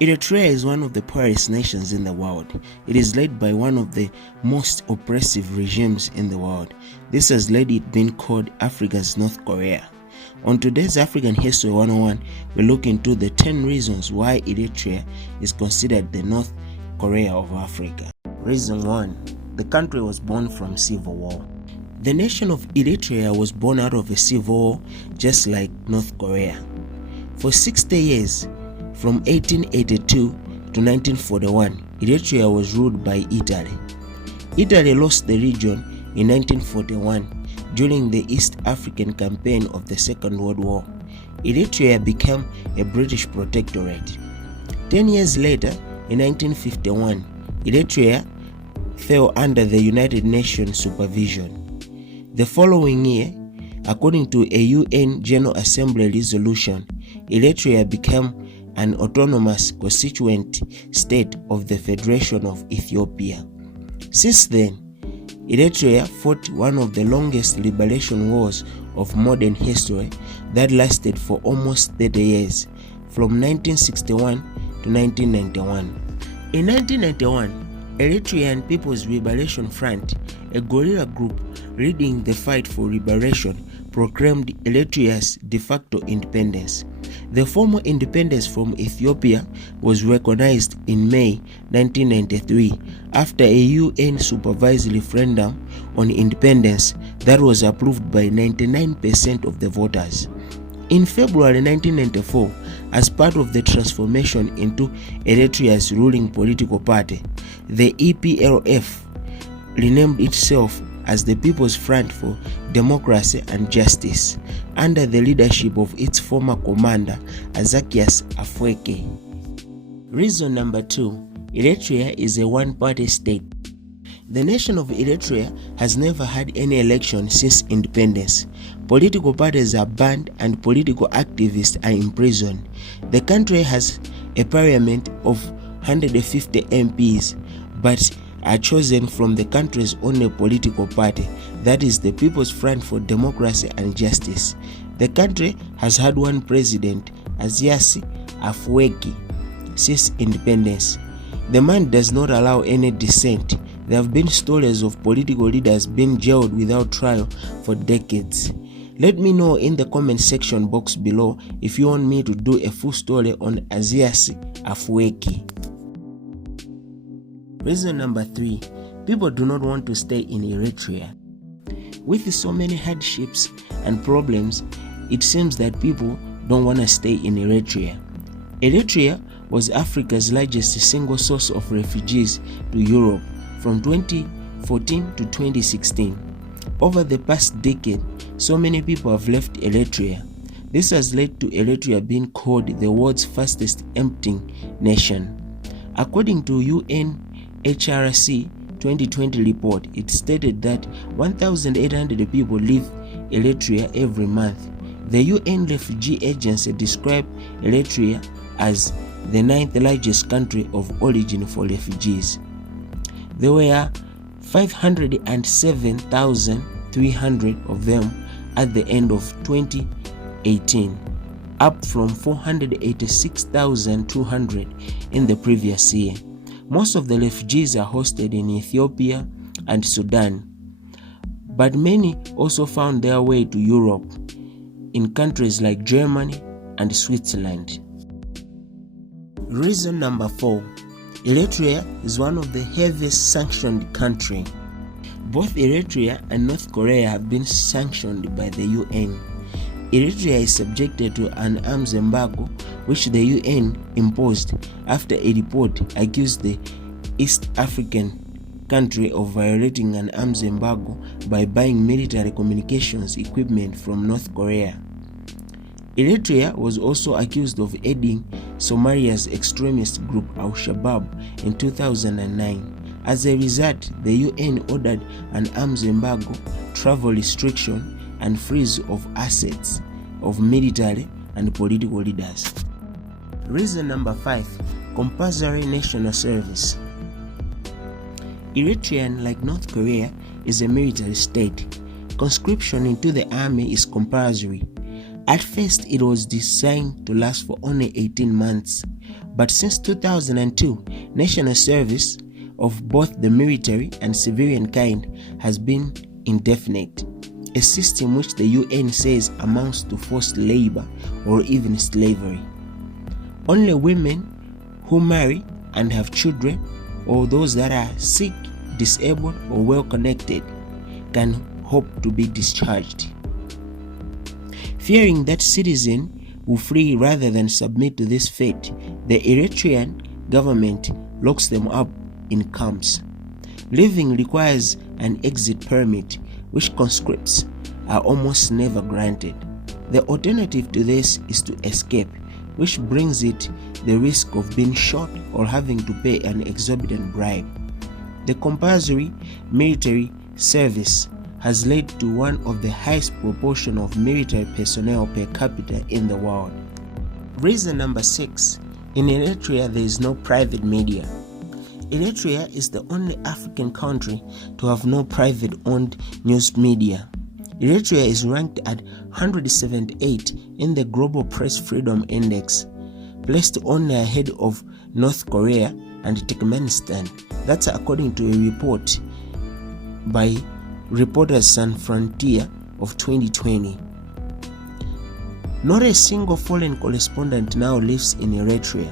Eritrea is one of the poorest nations in the world. It is led by one of the most oppressive regimes in the world. This has led it being called Africa's North Korea. On today's African History 101, we look into the 10 reasons why Eritrea is considered the North Korea of Africa. Reason 1. The country was born from civil war. The nation of Eritrea was born out of a civil war, just like North Korea. For 60 years, from 1882 to 1941, Eritrea was ruled by Italy. Italy lost the region in 1941 during the East African campaign of the Second World War. Eritrea became a British protectorate. 10 years later, in 1951, Eritrea fell under the United Nations supervision. The following year, according to a UN General Assembly resolution, Eritrea became an autonomous constituent state of the Federation of Ethiopia. Since then, Eritrea fought one of the longest liberation wars of modern history that lasted for almost 30 years, from 1961 to 1991. In 1991, Eritrean People's Liberation Front, a guerrilla group leading the fight for liberation, proclaimed Eritrea's de facto independence. The formal independence from Ethiopia was recognized in May 1993 after a UN-supervised referendum on independence that was approved by 99% of the voters. In February 1994, as part of the transformation into Eritrea's ruling political party, the EPLF renamed itself as the People's Front for Democracy and Justice, under the leadership of its former commander, Isaics Arfweki. Reason number 2. Eritrea is a one-party state. The nation of Eritrea has never had any election since independence. Political parties are banned and political activists are imprisoned. The country has a parliament of 150 MPs, but are chosen from the country's only political party, that is the People's Front for Democracy and Justice. The country has had one president, Isaics Arfweki, since independence. The man does not allow any dissent. There have been stories of political leaders being jailed without trial for decades. Let me know in the comment section box below if you want me to do a full story on Isaics Arfweki. Reason number 3. People do not want to stay in Eritrea. With so many hardships and problems, it seems that people don't want to stay in Eritrea. Eritrea was Africa's largest single source of refugees to Europe from 2014 to 2016. Over the past decade, so many people have left Eritrea. This has led to Eritrea being called the world's fastest emptying nation. According to UNHRC 2020 report, it stated that 1,800 people leave Eritrea every month. The UN Refugee Agency described Eritrea as the 9th largest country of origin for refugees. There were 507,300 of them at the end of 2018, up from 486,200 in the previous year. Most of the refugees are hosted in Ethiopia and Sudan, but many also found their way to Europe in countries like Germany and Switzerland. Reason number 4. Eritrea is one of the heaviest sanctioned countries. Both Eritrea and North Korea have been sanctioned by the UN. Eritrea is subjected to an arms embargo which the UN imposed after a report accused the East African country of violating an arms embargo by buying military communications equipment from North Korea. Eritrea was also accused of aiding Somalia's extremist group Al-Shabaab in 2009. As a result, the UN ordered an arms embargo, travel restriction, and freeze of assets of military and political leaders. Reason number 5. Compulsory national service. Eritrea, like North Korea, is a military state. Conscription into the army is compulsory. At first, it was designed to last for only 18 months, but since 2002, national service of both the military and civilian kind has been indefinite, a system which the UN says amounts to forced labor or even slavery. Only women who marry and have children, or those that are sick, disabled, or well connected, can hope to be discharged. Fearing that citizens will flee rather than submit to this fate, the Eritrean government locks them up in camps. Leaving requires an exit permit, which conscripts are almost never granted. The alternative to this is to escape, which brings it the risk of being shot or having to pay an exorbitant bribe. The compulsory military service has led to one of the highest proportion of military personnel per capita in the world. Reason number 6. In Eritrea, there is no private media. Eritrea is the only African country to have no private-owned news media. Eritrea is ranked at 178 in the Global Press Freedom Index, placed only ahead of North Korea and Turkmenistan. That's according to a report by Reporters Sans Frontier of 2020. Not a single foreign correspondent now lives in Eritrea.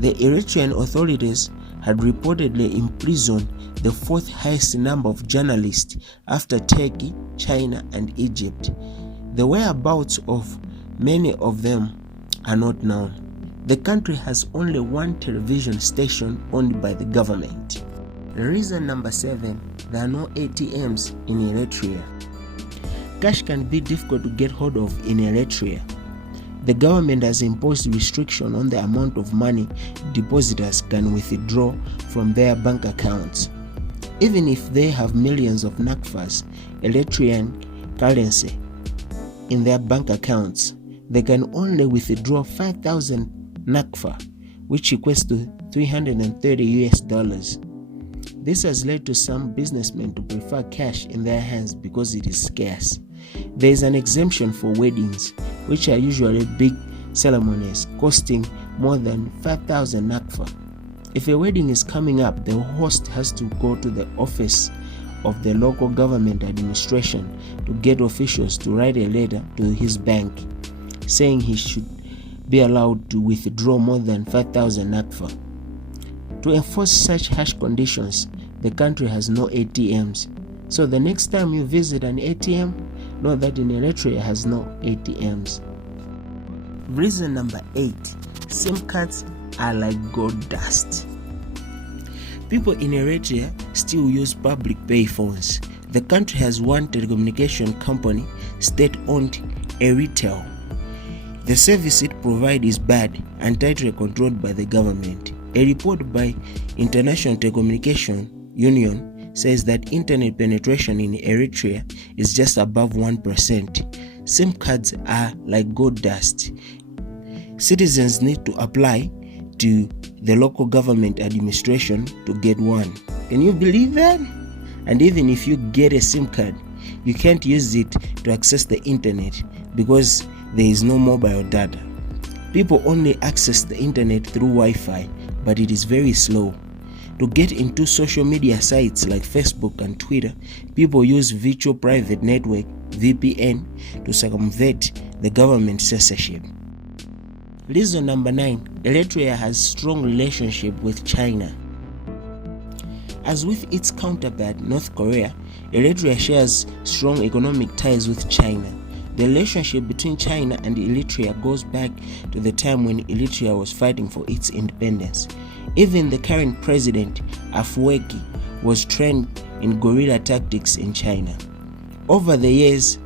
The Eritrean authorities had reportedly imprisoned the fourth highest number of journalists after Turkey, China, and Egypt. The whereabouts of many of them are not known. The country has only one television station owned by the government. Reason number 7. There are no ATMs in Eritrea. Cash can be difficult to get hold of in Eritrea. The government has imposed restriction on the amount of money depositors can withdraw from their bank accounts. Even if they have millions of nakfas, Eritrean currency, in their bank accounts, they can only withdraw 5,000 nakfa, which equates to $330. This has led to some businessmen to prefer cash in their hands because it is scarce. There is an exemption for weddings, which are usually big ceremonies costing more than 5,000 nakfa. If a wedding is coming up, the host has to go to the office of the local government administration to get officials to write a letter to his bank saying he should be allowed to withdraw more than 5,000 nakfa. To enforce such harsh conditions, the country has no ATMs. So the next time you visit an ATM, know that in Eritrea has no ATMs. Reason number 8. SIM cards are like gold dust. People in Eritrea still use public payphones. The country has one telecommunication company, state-owned, Eritrea. The service it provides is bad and tightly controlled by the government. A report by International Telecommunication Union says that internet penetration in Eritrea is just above 1%. SIM cards are like gold dust. Citizens need to apply to the local government administration to get one. Can you believe that? And even if you get a SIM card, you can't use it to access the internet because there is no mobile data. People only access the internet through Wi-Fi, but it is very slow. To get into social media sites like Facebook and Twitter, people use virtual private network (VPN) to circumvent the government censorship. Reason number 9. Eritrea has strong relationship with China. As with its counterpart North Korea, Eritrea shares strong economic ties with China. The relationship between China and Eritrea goes back to the time when Eritrea was fighting for its independence. Even the current president, Arfweki, was trained in guerrilla tactics in China. Over the years,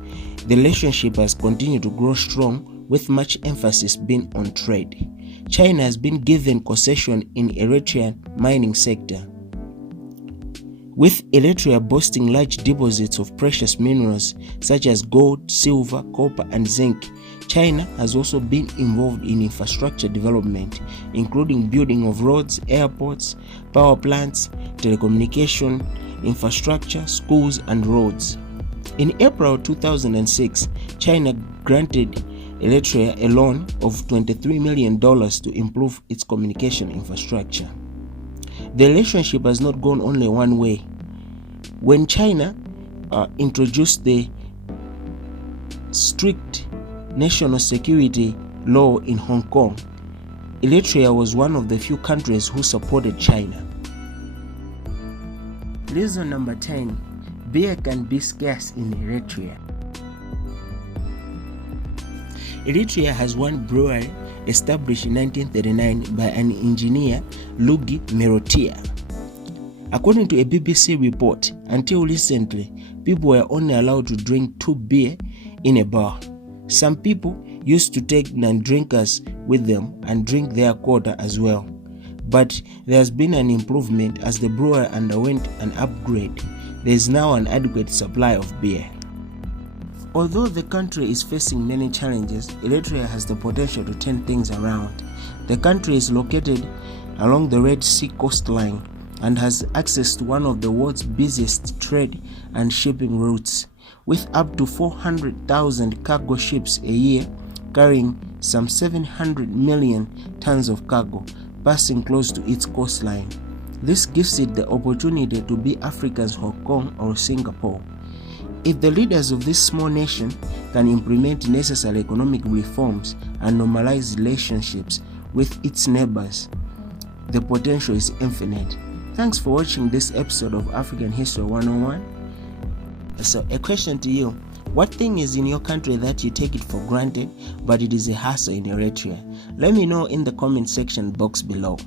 the relationship has continued to grow strong, with much emphasis being on trade. China has been given concession in Eritrean mining sector. With Eritrea boasting large deposits of precious minerals such as gold, silver, copper, and zinc, China has also been involved in infrastructure development, including building of roads, airports, power plants, telecommunication infrastructure, schools, and roads. In April 2006, China granted Eritrea a loan of $23 million to improve its communication infrastructure. The relationship has not gone only one way. When China introduced the strict national security law in Hong Kong, Eritrea was one of the few countries who supported China. Reason number 10. Beer can be scarce in Eritrea. Eritrea has one brewery established in 1939 by an engineer, Lugi Merotia. According to a BBC report, until recently, people were only allowed to drink 2 beer in a bar. Some people used to take non-drinkers with them and drink their quota as well. But there has been an improvement as the brewery underwent an upgrade. There is now an adequate supply of beer. Although the country is facing many challenges, Eritrea has the potential to turn things around. The country is located along the Red Sea coastline and has access to one of the world's busiest trade and shipping routes, with up to 400,000 cargo ships a year carrying some 700 million tons of cargo passing close to its coastline. This gives it the opportunity to be Africa's Hong Kong or Singapore. If the leaders of this small nation can implement necessary economic reforms and normalize relationships with its neighbors, the potential is infinite. Thanks for watching this episode of African History 101. So, a question to you. What thing is in your country that you take it for granted, but it is a hassle in Eritrea? Let me know in the comment section box below.